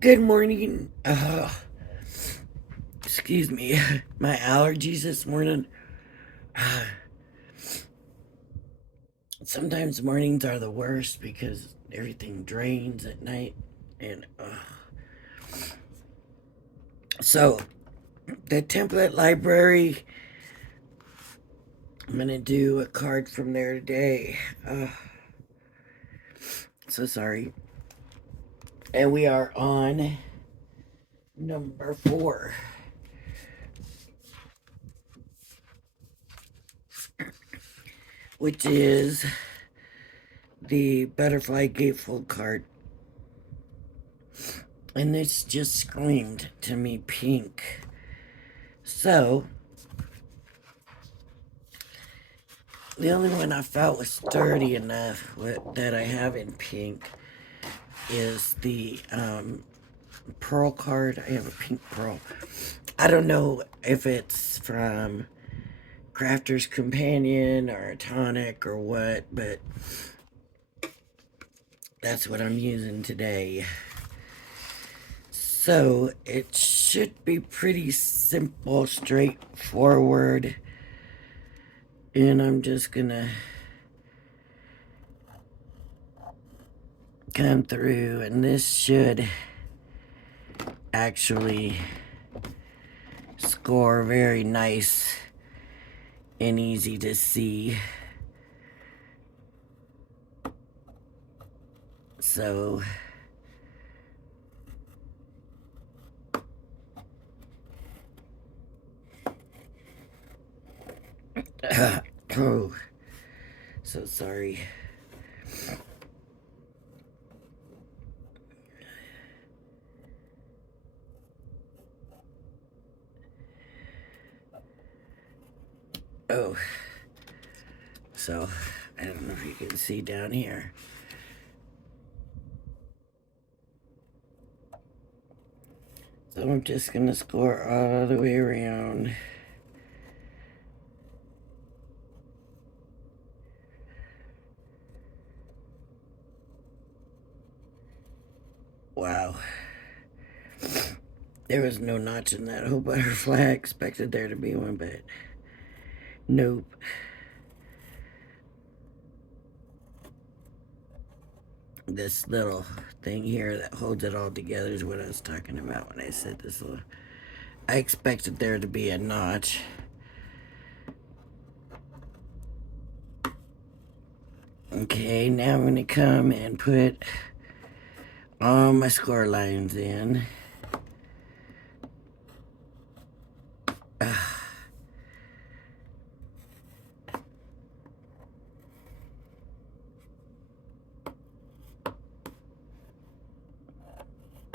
Good morning. Excuse me. My allergies this morning. Sometimes mornings are the worst because everything drains at night. And so, the template library, I'm going to do a card from there today. So sorry. And we are on number 4, which is the butterfly gatefold card. And this just screamed to me pink. So, the only one I felt was sturdy enough that I have in pink is the pearl card. I have a pink pearl. I don't know if it's from Crafter's Companion or a tonic or what, but that's what I'm using today. So it should be pretty simple, straightforward. And I'm just gonna come through, and this should actually score very nice and easy to see. So oh, so sorry. Oh, so I don't know if you can see down here. So I'm just gonna score all the way around. Wow. There was no notch in that whole butterfly. I expected there to be one, but nope. This little thing here that holds it all together is what I was talking about when I said this little. I expected there to be a notch. Okay, now I'm gonna come and put all my score lines in.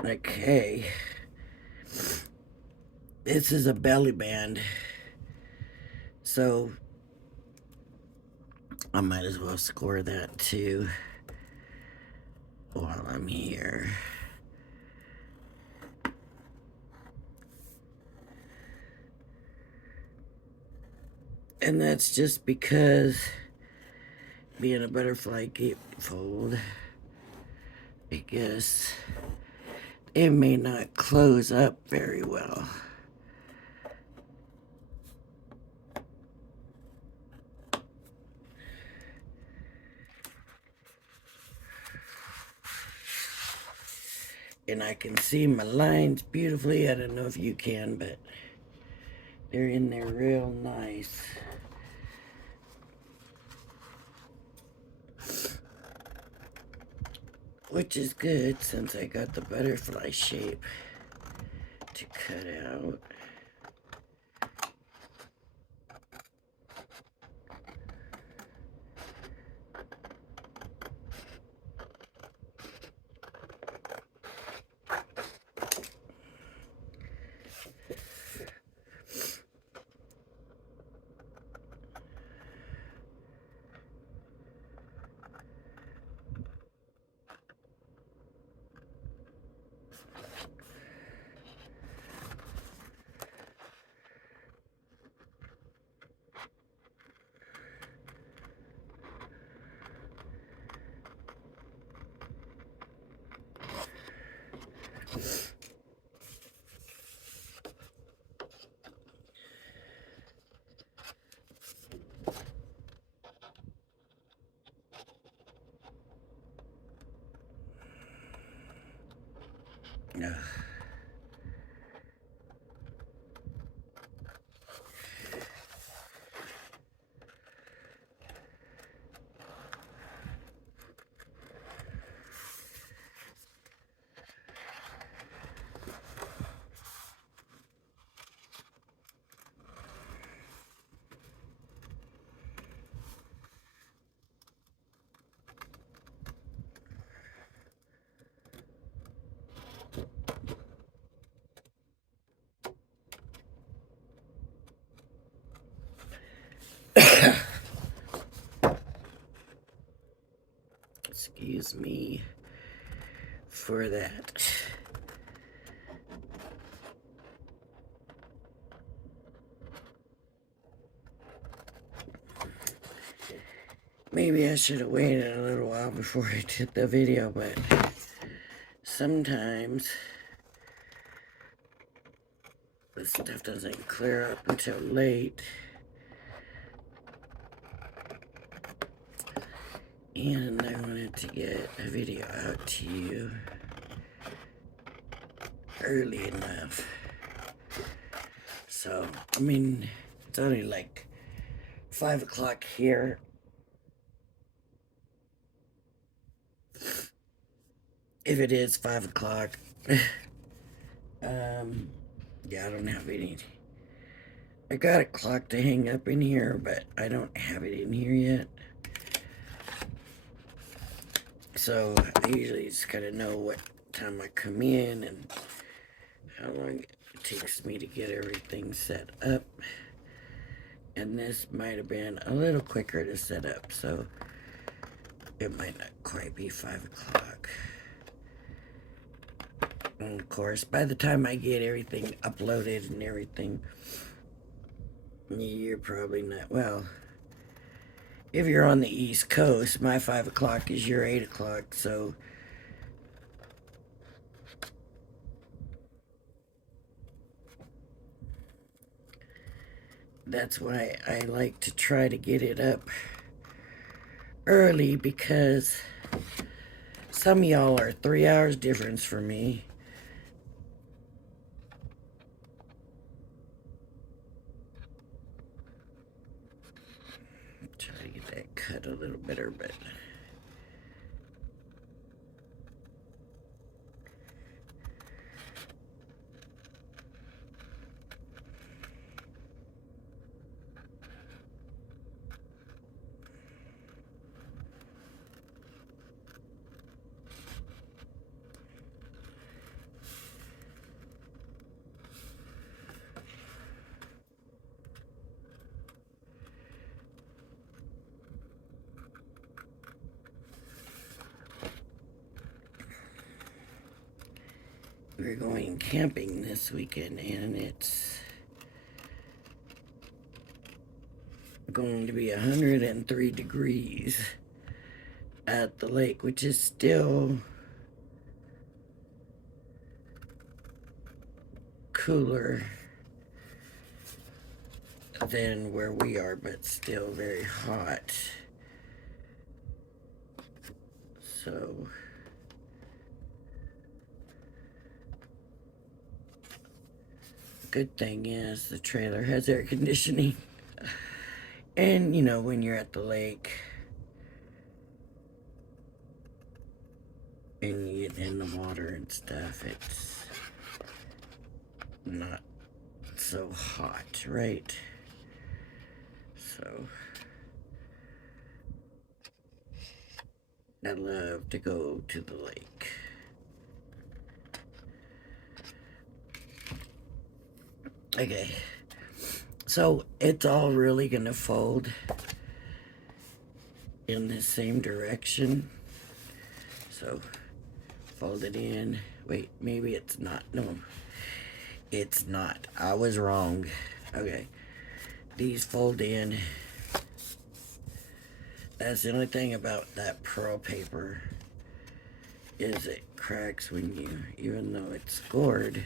Okay. This is a belly band. So I might as well score that too while I'm here. And that's just because being a butterfly gatefold, I guess it may not close up very well. And I can see my lines beautifully. I don't know if you can, but they're in there real nice. Which is good since I got the butterfly shape to cut out. Ugh. Excuse me for that. Maybe I should have waited a little while before I did the video, but sometimes the stuff doesn't clear up until late. And I wanted to get a video out to you early enough. So, I mean, it's only like 5 o'clock here. If it is 5 o'clock. Yeah, I don't have any. I got a clock to hang up in here, but I don't have it in here yet. So I usually just kind of know what time I come in and how long it takes me to get everything set up. And this might have been a little quicker to set up, so it might not quite be 5 o'clock. And of course, by the time I get everything uploaded and everything, you're probably not, well, if you're on the East Coast, my 5 o'clock is your 8 o'clock, so that's why I like to try to get it up early, because some of y'all are 3 hours difference for me. Try to get that cut a little better, but we're going camping this weekend, and it's going to be 103 degrees at the lake, which is still cooler than where we are, but still very hot. So good thing is the trailer has air conditioning. And you know, when you're at the lake and you get in the water and stuff, it's not so hot, right? So I love to go to the lake. Okay, so it's all really gonna fold in the same direction. So fold it in. Wait, maybe it's not. No, it's not. I was wrong. Okay, these fold in. That's the only thing about that pearl paper, is it cracks when you, even though it's scored,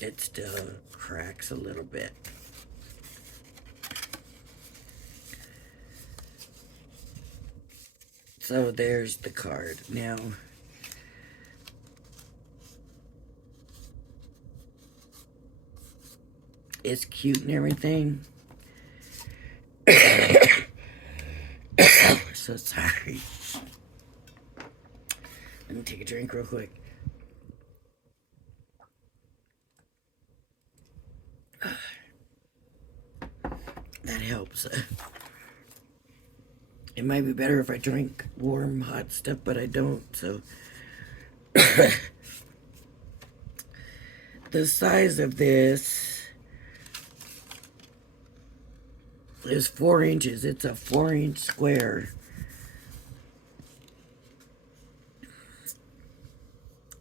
it still cracks a little bit. So there's the card. Now, is cute and everything. So sorry. Let me take a drink real quick. That helps. It might be better if I drink warm, hot stuff, but I don't, so. The size of this is 4 inches. It's a 4-inch square.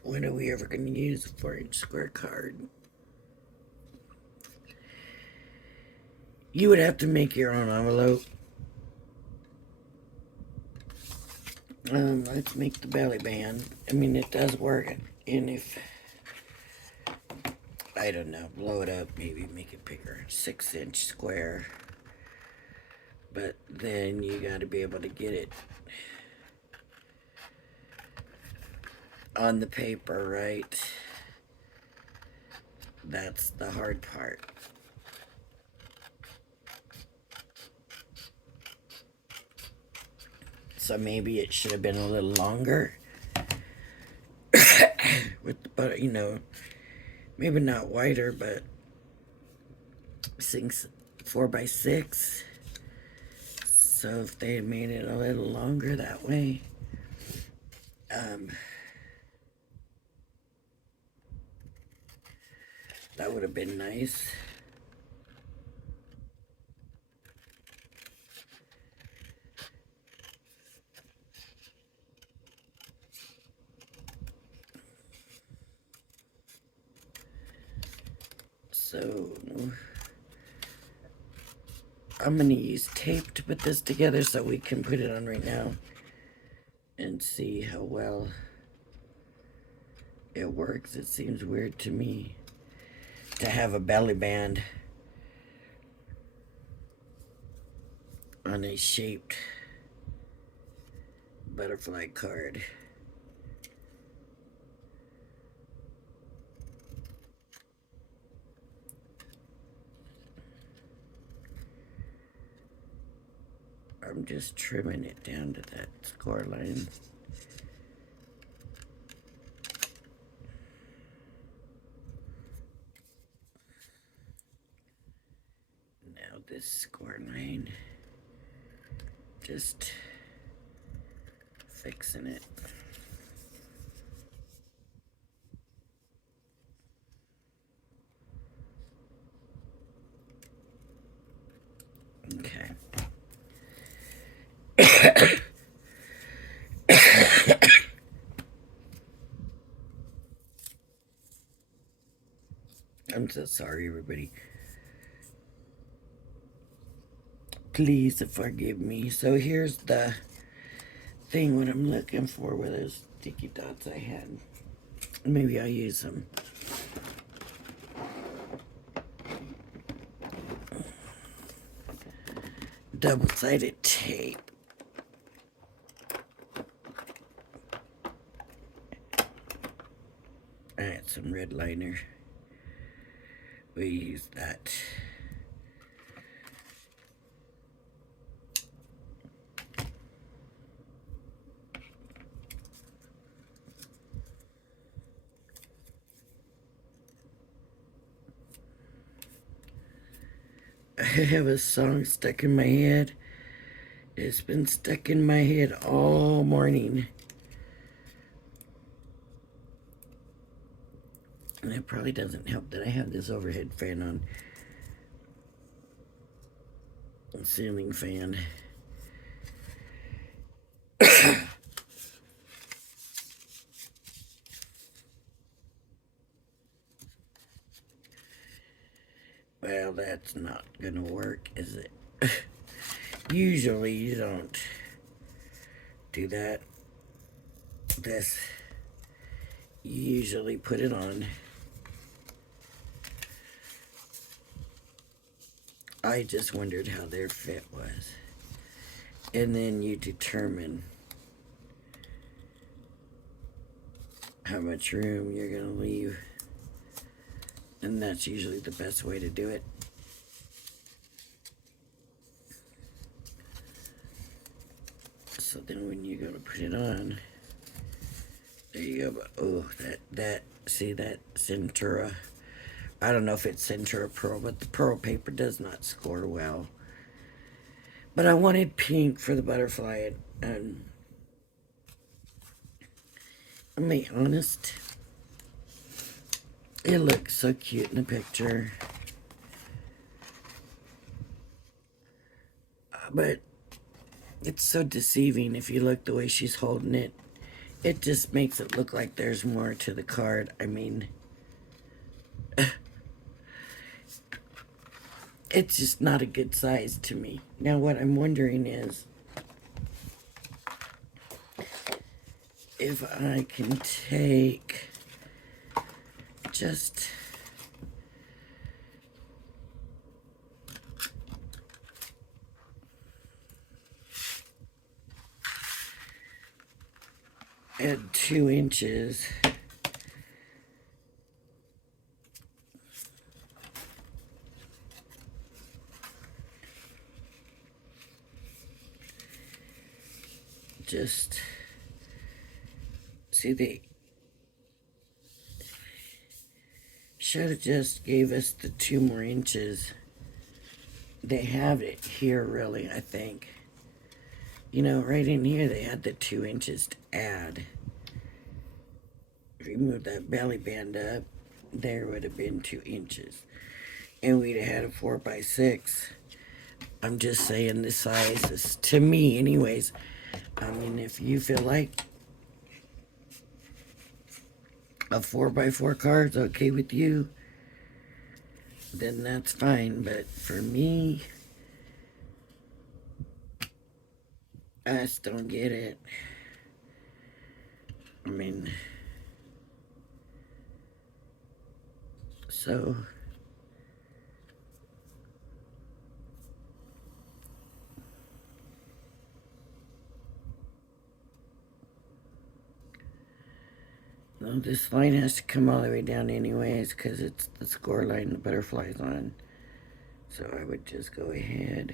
When are we ever going to use a 4-inch square card? You would have to make your own envelope. Let's make the belly band. I mean, it does work. And if, I don't know, blow it up, maybe make it bigger. 6-inch square. But then you got to be able to get it on the paper, right? That's the hard part. So maybe it should have been a little longer. But you know, maybe not wider, but 4x6. So if they had made it a little longer that way, that would have been nice. So I'm going to use tape to put this together so we can put it on right now and see how well it works. It seems weird to me to have a belly band on a shaped butterfly card. I'm just trimming it down to that score line. Now this score line, just fixing it. Okay. I'm so sorry, everybody. Please forgive me. So here's the thing, what I'm looking for with those sticky dots I had. Maybe I'll use them. Double-sided tape. I had some red liner. We use that. I have a song stuck in my head. It's been stuck in my head all morning. And it probably doesn't help that I have this overhead fan on. A ceiling fan. Well, that's not gonna work, is it? Usually you don't do that. This, you usually put it on. I just wondered how their fit was. And then you determine how much room you're gonna leave. And that's usually the best way to do it. then when you go to put it on, there you go. But, oh, see that Centura. I don't know if it's Centura Pearl, but the pearl paper does not score well. But I wanted pink for the butterfly, and I'm being honest, it looks so cute in the picture. But it's so deceiving if you look the way she's holding it. It just makes it look like there's more to the card. I mean, it's just not a good size to me. Now what I'm wondering is if I can take just add 2 inches. Just see, they should have just gave us the 2 more inches. They have it here, really, I think. You know, right in here, they had the 2 inches to add. Remove that belly band up, there would have been 2 inches. And we'd have had a 4x6. I'm just saying the sizes, to me anyways. I mean, if you feel like a 4x4 card's okay with you, then that's fine. But for me, I just don't get it. I mean, so well, this line has to come all the way down anyways, because it's the score line the butterfly's on. So I would just go ahead.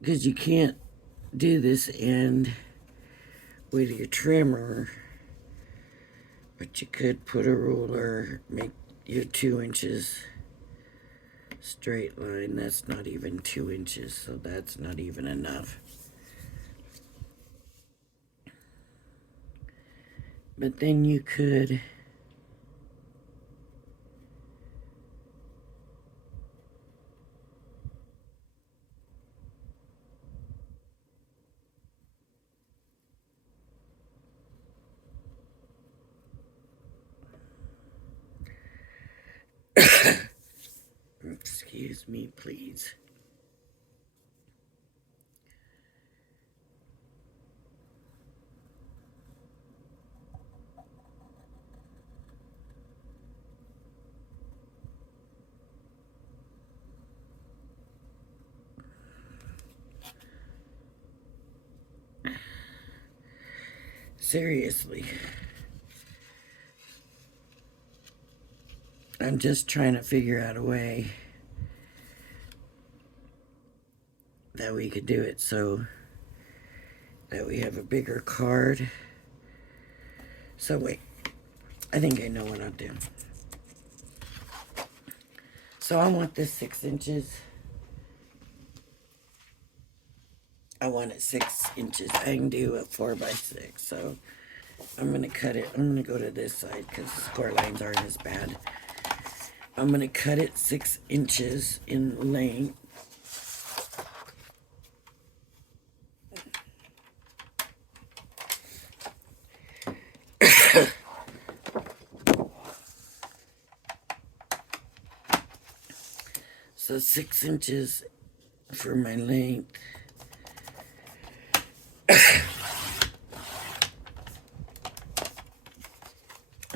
Because you can't do this end with your trimmer, but you could put a ruler, make your 2 inches straight line. That's not even 2 inches, so that's not even enough. But then you could excuse me, please. Seriously. I'm just trying to figure out a way that we could do it so that we have a bigger card. So wait, I think I know what I'll do. So I want this 6 inches. I want it 6 inches. I can do a 4x6. So I'm going to cut it. I'm going to go to this side because the score lines aren't as bad. I'm going to cut it 6 inches in length. So 6 inches for my length.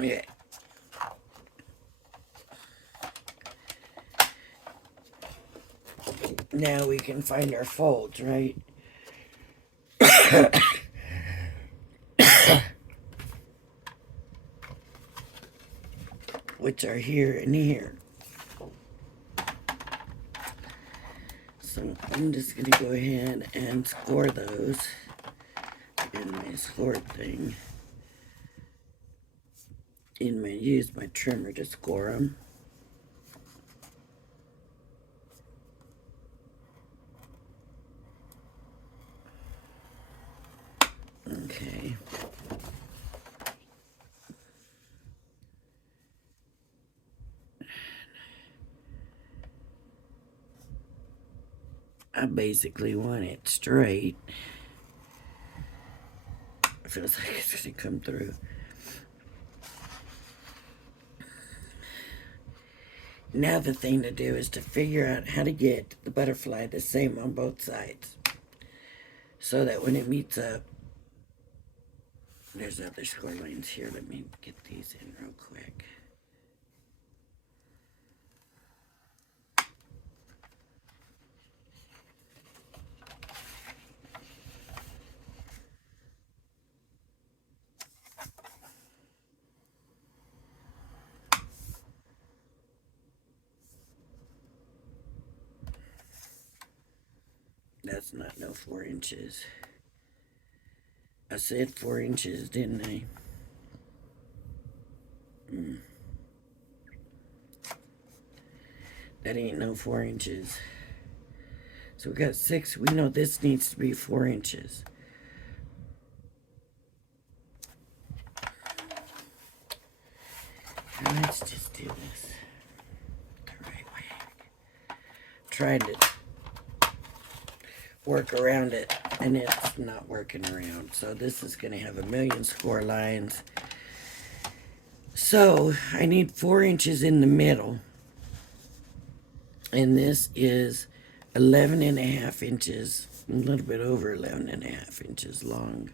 Yeah. Now we can find our folds, right? Which are here and here. So I'm just going to go ahead and score those in my score thing. Use my trimmer to score them. Okay. I basically want it straight. It feels like it's going to come through. Now the thing to do is to figure out how to get the butterfly the same on both sides. So that when it meets up, there's other score lines here. Let me get these in real quick. That's not no 4 inches. I said 4 inches, didn't I? That ain't no 4 inches. So we got 6. We know this needs to be 4 inches. Let's just do this the right way. Trying to work around it, and it's not working around. So this is going to have a million score lines. So I need 4 inches in the middle. And this is 11 and a half inches, a little bit over 11 and a half inches long.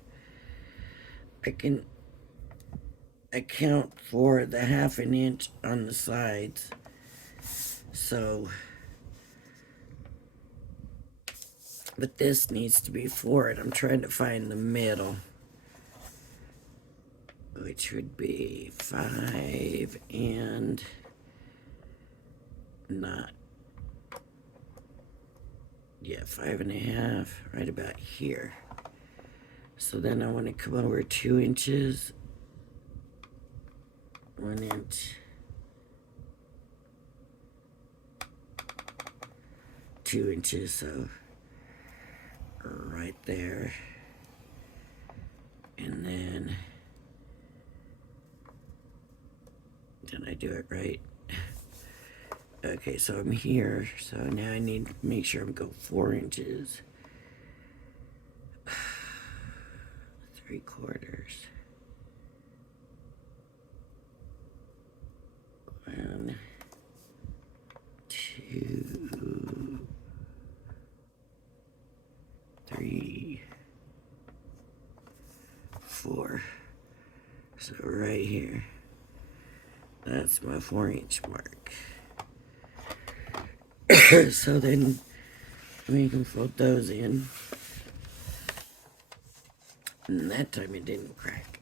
I can account for the 1/2 inch on the sides. So, but this needs to be 4. I'm trying to find the middle, which would be 5 and not. Yeah, 5 and a half, right about here. So then I want to come over 2 inches, 1 inch, 2 inches, so right there. And then, did I do it right? Okay, so I'm here, so now I need to make sure I go 4 inches. 3/4. 1, 2, 3, 4. So right here, that's my 4-inch mark. So then we can fold those in. And that time it didn't crack.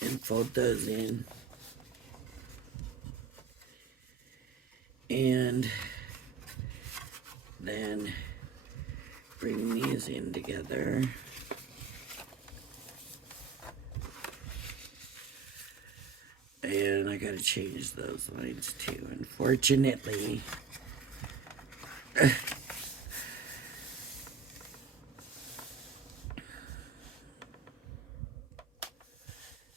And fold those in. And then bring these in together. And I gotta change those lines too, unfortunately.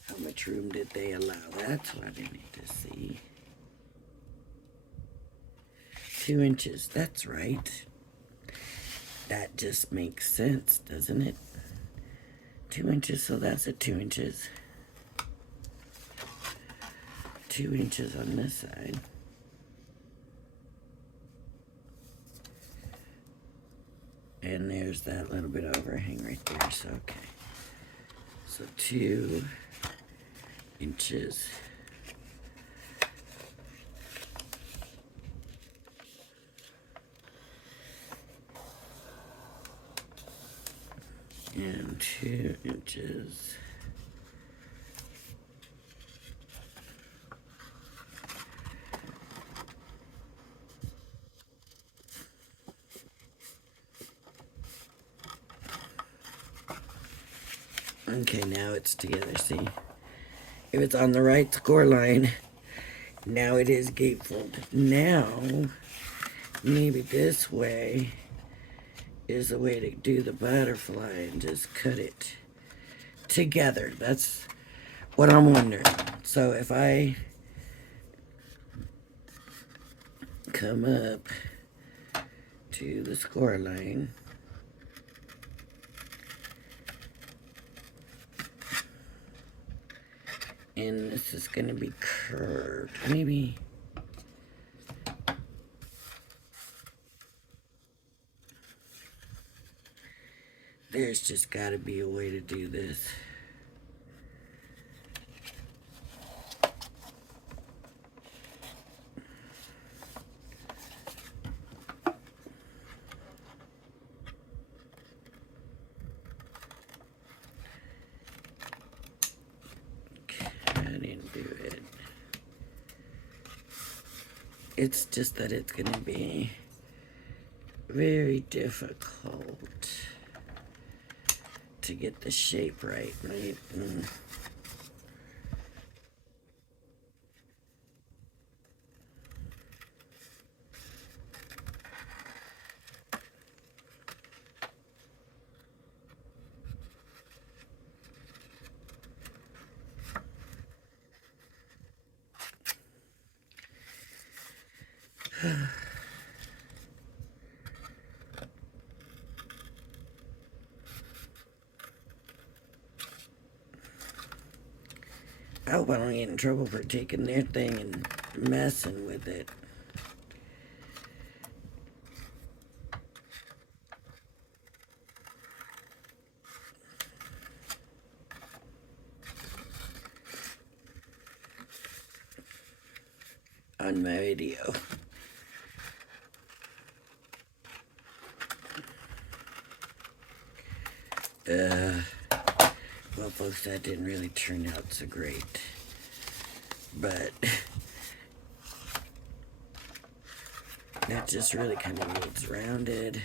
How much room did they allow? That's what I need to see. 2 inches, that's right. That just makes sense, doesn't it? 2 inches, so that's at 2 inches. 2 inches on this side. And there's that little bit of overhang right there, so okay. So 2 inches. And 2 inches. Okay, now it's together, see? If it's on the right score line, now it is gatefold. Now, maybe this way is the way to do the butterfly and just cut it together. That's what I'm wondering. So if I come up to the score line, and this is going to be curved, maybe. There's just got to be a way to do this. It's just that it's going to be very difficult to get the shape right? I hope I don't get in trouble for taking their thing and messing with it. On my video. Well, folks, that didn't really turn out so great. But that just really kind of needs rounded.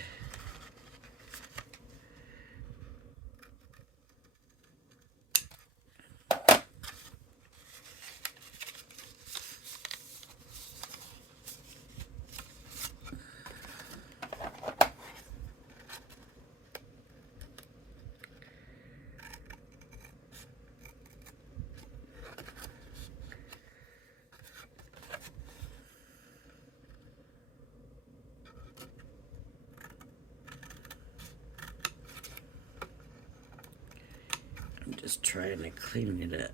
I'm just trying to clean it up.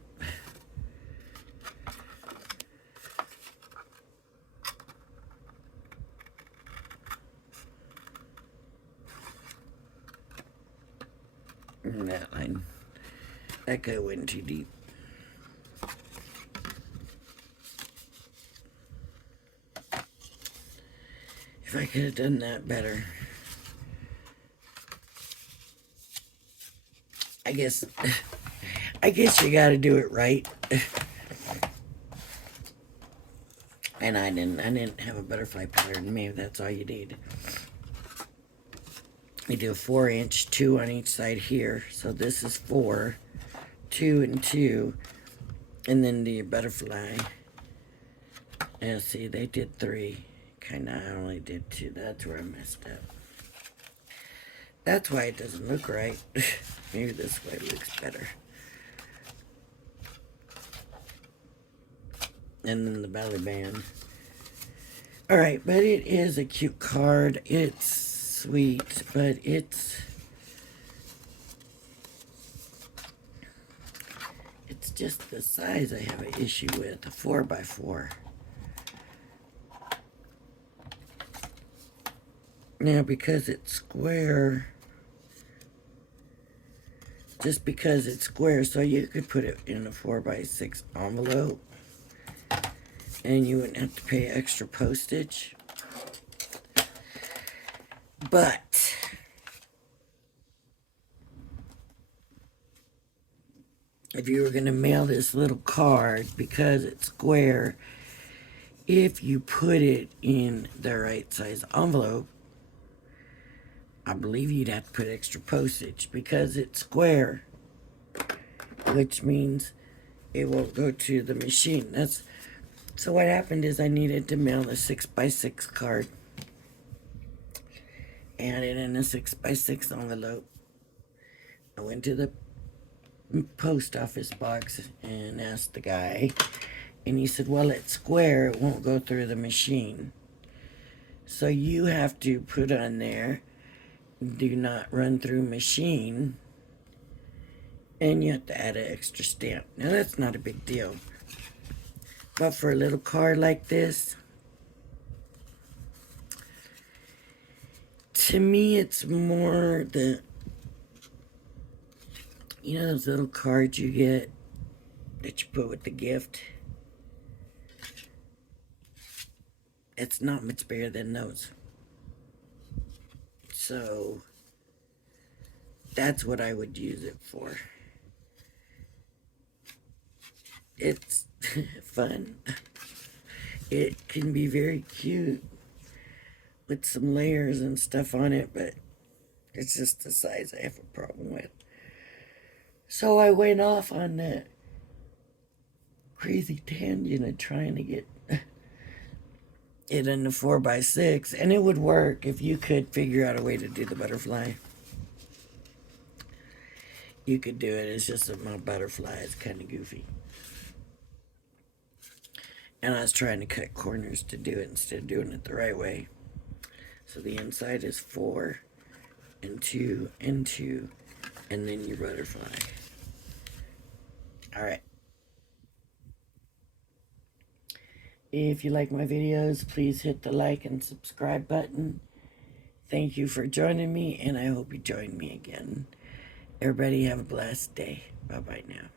That line, that guy went too deep. If I could have done that better. I guess you gotta do it right. And I didn't have a butterfly pattern. Maybe that's all you need. You do a 4-inch, 2 on each side here. So this is 4, 2 and 2, and then do your butterfly. Yeah, see, they did 3. Kinda, I only did 2. That's where I messed up. That's why it doesn't look right. Maybe this way looks better. And then the belly band. Alright, but it is a cute card. It's sweet, but it's just the size I have an issue with. A 4x4. Now, because it's square, just because it's square, so you could put it in a 4x6 envelope and you wouldn't have to pay extra postage. But if you were going to mail this little card, because it's square, if you put it in the right size envelope, I believe you'd have to put extra postage. Because it's square, which means it won't go to the machine. So what happened is I needed to mail a 6x6 card. Add it in a 6x6 envelope. I went to the post office box and asked the guy, and he said, well, it's square, it won't go through the machine. So you have to put on there, do not run through machine, and you have to add an extra stamp. Now that's not a big deal, but for a little card like this, to me it's more you know those little cards you get that you put with the gift? It's not much bigger than those. So that's what I would use it for. It's fun. It can be very cute with some layers and stuff on it, but it's just the size I have a problem with. So I went off on that crazy tangent of trying to get it in the 4x6, and it would work if you could figure out a way to do the butterfly. You could do it. It's just that my butterfly is kind of goofy. And I was trying to cut corners to do it instead of doing it the right way. So the inside is 4 and 2 and 2, and then your butterfly. Alright. If you like my videos, please hit the like and subscribe button. Thank you for joining me, and I hope you join me again. Everybody have a blessed day. Bye-bye now.